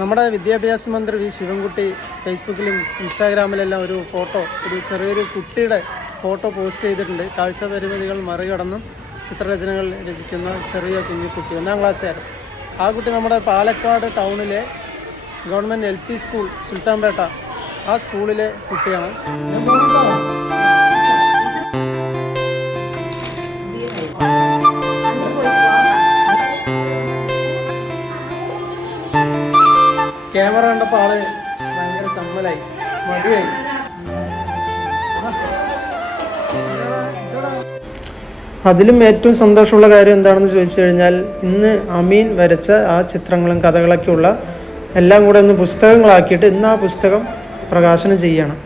നമ്മുടെ വിദ്യാഭ്യാസ മന്ത്രി വി ശിവൻകുട്ടി ഫേസ്ബുക്കിലും ഇൻസ്റ്റാഗ്രാമിലെല്ലാം ഒരു ചെറിയൊരു കുട്ടിയുടെ ഫോട്ടോ പോസ്റ്റ് ചെയ്തിട്ടുണ്ട്. കാഴ്ച പരിമിതികൾ മറികടന്നും ചിത്രരചനകൾ രചിക്കുന്ന ചെറിയ കുഞ്ഞുകുട്ടി, 1ാം ക്ലാസ്സുകാരൻ. ആ കുട്ടി നമ്മുടെ പാലക്കാട് ടൗണിലെ ഗവൺമെൻറ് LP സ്കൂൾ സുൽത്താൻപേട്ട ആ സ്കൂളിലെ കുട്ടിയാണ്. ക്യാമറ കണ്ടപ്പോൾ ആള് ഭയങ്കര ചമ്മലായി, മടിയായി. അതിലും ഏറ്റവും സന്തോഷമുള്ള കാര്യം എന്താണെന്ന് ചോദിച്ചു കഴിഞ്ഞാൽ, ഇന്ന് അമീൻ വരച്ച ആ ചിത്രങ്ങളും കഥകളൊക്കെയുള്ള എല്ലാം കൂടെ ഒന്ന് പുസ്തകങ്ങളാക്കിയിട്ട് ഇന്ന് ആ പുസ്തകം പ്രകാശനം ചെയ്യണം.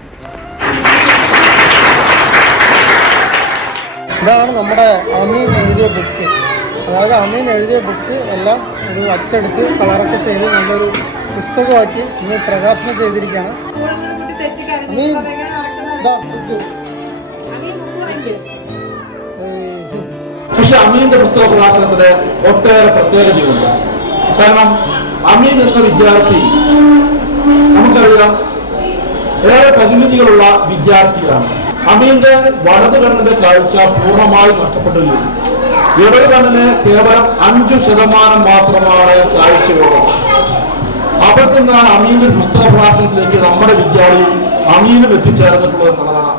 ഇതാണ് നമ്മുടെ അമീൻ എഴുതിയ ബുക്ക്. അതായത് അമീൻ എഴുതിയ ബുക്ക് എല്ലാം ഒരു അച്ചടിച്ച് കളറൊക്കെ ചെയ്ത് നല്ലൊരു പുസ്തകമാക്കി ഇന്ന് പ്രകാശനം ചെയ്തിരിക്കുകയാണ്. പക്ഷെ അമീന്റെ പുസ്തക പ്രകാശനത്തിന് ഒട്ടേറെ പ്രത്യേകതയുണ്ട്. കാരണം അമീൻ എന്ന വിദ്യാർത്ഥി നമുക്കറിയാം ഏറെ പരിമിതികളുള്ള വിദ്യാർത്ഥിയാണ്. അമീന്റെ വലതു കണ്ണിന്റെ കാഴ്ച പൂർണ്ണമായി നഷ്ടപ്പെട്ടില്ല. ഇടത് കണ്ണിന് കേവലം 5% മാത്രമാണ് കാഴ്ചയുള്ളത്. അവിടെ നിന്നാണ് അമീന്റെ പുസ്തക പ്രകാശനത്തിലേക്ക് നമ്മുടെ വിദ്യാലയം അമീനും എത്തിച്ചേർന്നിട്ടുള്ളത് എന്നുള്ളതാണ്